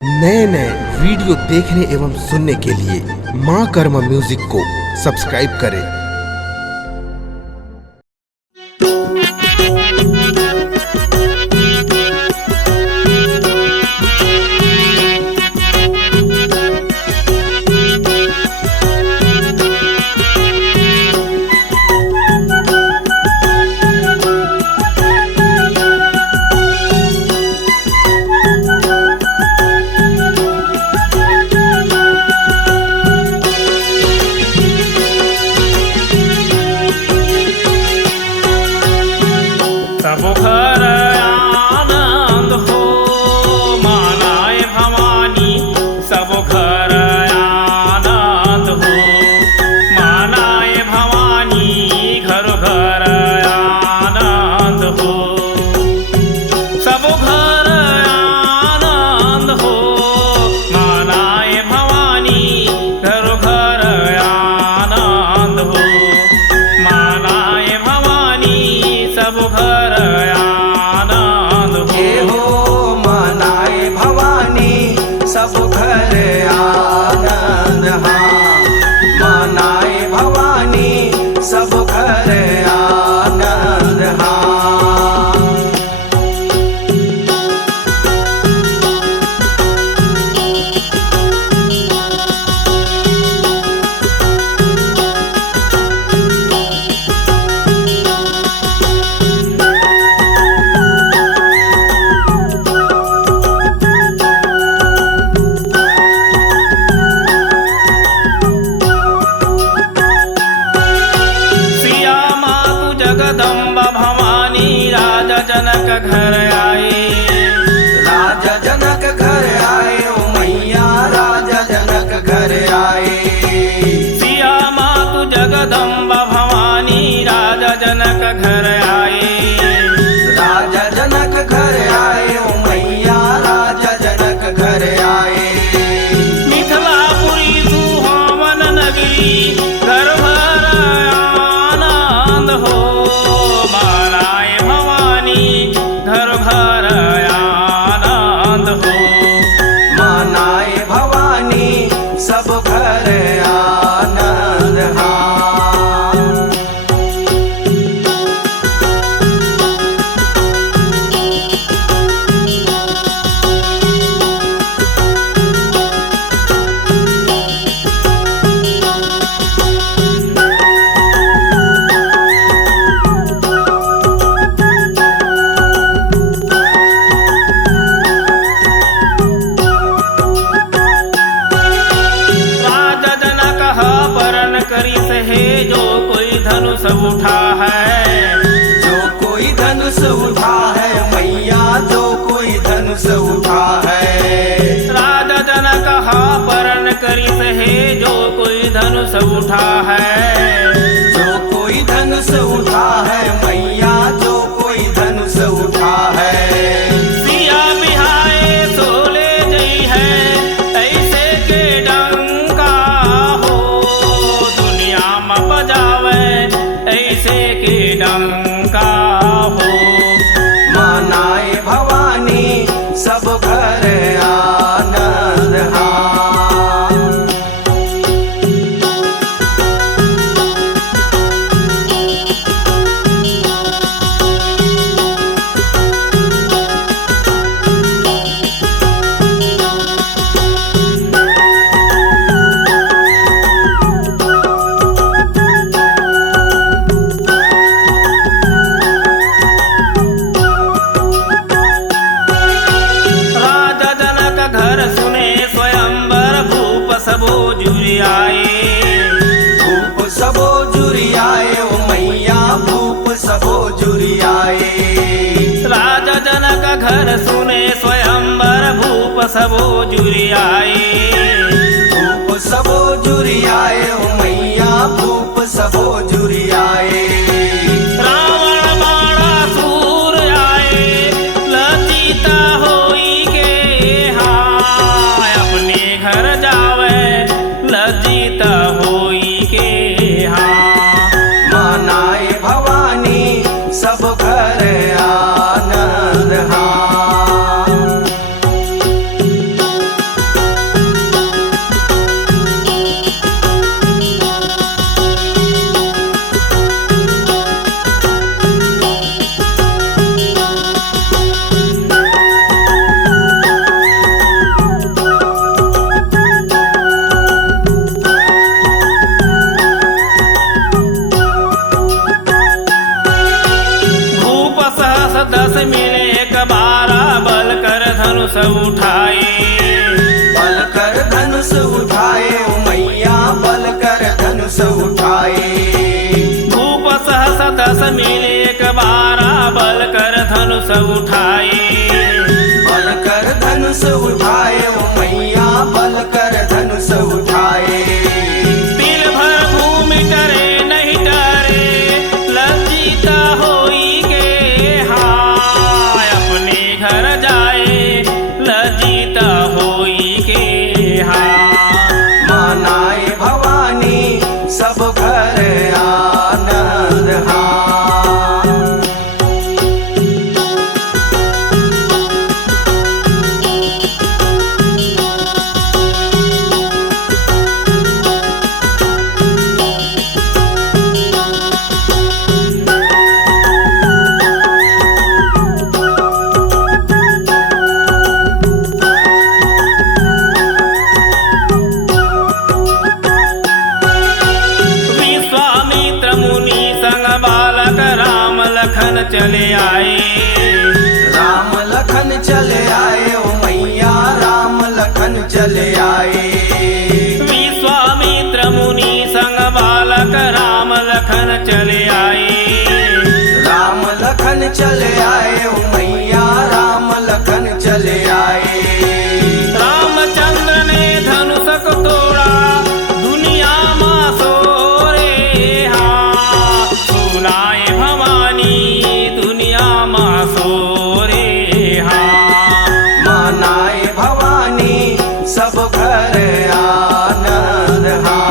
नए नए वीडियो देखने एवं सुनने के लिए माँ कर्मा म्यूजिक को सब्सक्राइब करें। सब घर आनंद हो मानाए भवानी, सब घर आनंद हो मानाए भवानी, घर घर आनंद हो। सब घर आनंद हो मानाए भवानी, घर घर आनंद हो मानाए भवानी, सब घर सब घर आनंद, हाँ मनाए भवानी सब घर आनंद, हाँ। जगदम्बा भवानी राजा जनक घर आए, राजा जनक घर आए, ओ मैया राजा जनक घर आए। सिया मातु जगदम्बा भवानी राजा जनक घर आए, राजा जनक घर आए, ओ मैया राजा जनक घर आए। मिथिलापुरी सुहावन नगरी घर भर आनंद हो मानाए भवानी, घर घर आनंद हो मनाए भवानी सब घर आनंद, हाँ। करी सहे जो कोई धनुष उठा है, जो कोई धनुष उठा है मैया, जो कोई धनुष उठा है। राजा जनक परण करी सहे जो कोई धनुष उठा है, जो कोई धनुष उठा है मैया, जो कोई धनुष उठा है। सिया बिहाए सोले जई है ऐसे के डंका हो, दुनिया में बजावे ऐसे के डंका हो मनाए भवानी सब घर आनंद, हाँ। सबो जुरी आए, भूप सबो जुरी आए, ओ मैया भूप सबो जुरी आए। राजा जनक घर सुने स्वयंवर भूप सबो जुरी आए, भूप सबो जुरी आए, ओ मैया भूप सबो जुरी आए। रावण बाणासुर आए लज्जिता होई के, हाँ अपने घर जावे लज्जिता होई के, हाँ मनाए भवानी सब घर आनंद, हाँ। धनुष उठाए। बल कर धनुष उठाए ओ मैया बल कर धनुष उठाए। भूप सहस 10 मिले 12 बल कर धनुष उठाए। बल कर धनुष उठाए ओ मैया बल कर धनुष उठाए। तिल भर भूमि टरे नहीं टरे लज्जित होई के हाय अपने घर जाए लज्जित होई के हाय। मानाए भवानी सब घर आनंद हाय। लखन चले आए। राम लखन चले आए ओ मैया राम लखन चले आए। विश्वामित्र मुनि संग बालक राम लखन चले आए। राम लखन चले आए ओ मैया राम लखन चले आए। रामचंद्र ने धनुष को तोड़ा दुनिया मां सोरे हाँ सुनाए भवानी दुनिया मां सोरे हाँ। मानाए भवानी सब घर आनंद हाय।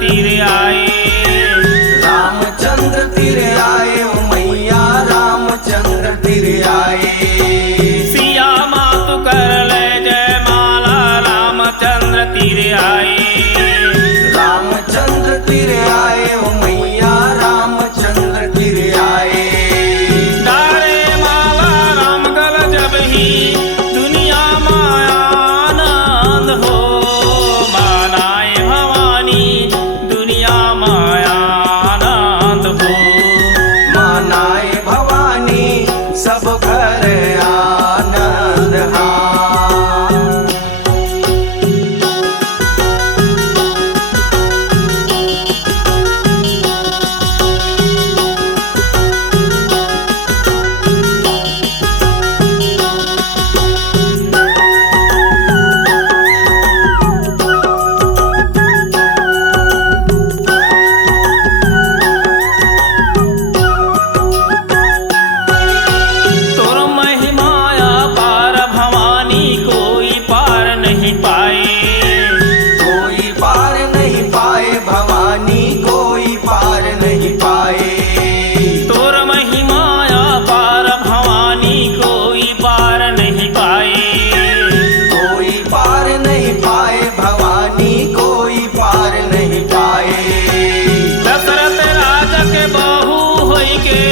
तीर आए। रामचंद्र तीर आए ओ मैया रामचंद्र तीर आए। सिया मातु कर ले जय माला रामचंद्र तीर आए। रामचंद्र तीर आए ओ मैया रामचंद्र तीर आए। डारे माला राम गल जब ही दुनिया माया आनंद हो मानाए भवानी दुनिया माया आनंद हो। मानाए भवानी सब घर आनंद हाय। तोर महिमाया पार भवानी कोई पार नहीं पाए। कोई पार नहीं पाए भवानी कोई पार नहीं पाए। तोर महिमाया पार भवानी कोई पार नहीं पाए। कोई पार नहीं पाए भवानी कोई पार नहीं पाए। दशरथ राजा के बहू होई के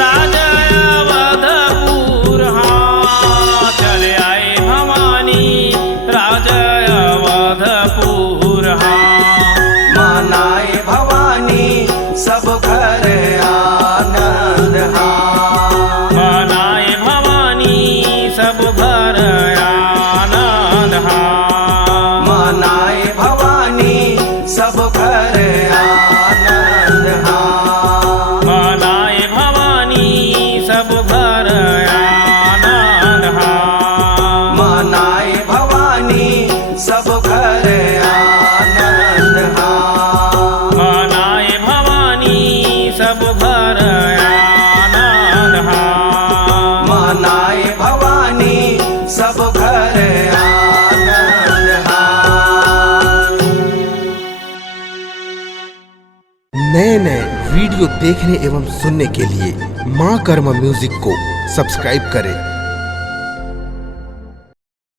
राजा अवधपुर हाँ चले आए भवानी राजा अवधपुर हाँ। मानाए भवानी सब घर आनंद हाय। मनाए भवानी सब घर आनंद हाँ। मानाए भवानी सब घर आनंद हाय। मनाए भवानी सब घर आनंद हाँ। मानाए भवानी सब घर आनंद हाय। मनाए भवानी सब घर आनंद हाँ। मानाए भवानी सब घर आनंद हाय। नए नए वीडियो देखने एवं सुनने के लिए माँ कर्मा म्यूजिक को सब्सक्राइब करें